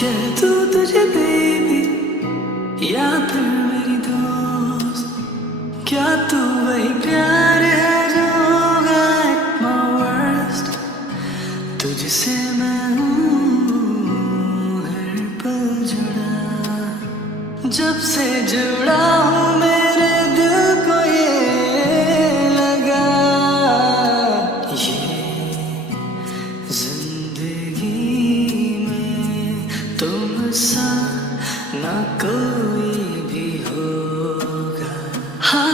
कह दूं तुझे बेबी या फिर मेरी दोस्त, क्या तू वही प्यार है जो होगा at my worst। तुझसे मैं हूँ हर पल जुड़ा, जब से जुड़ा हूँ मेरे दिल को ये लगा, ये जिंदगी में तुम सा ना कोई भी होगा। हाँ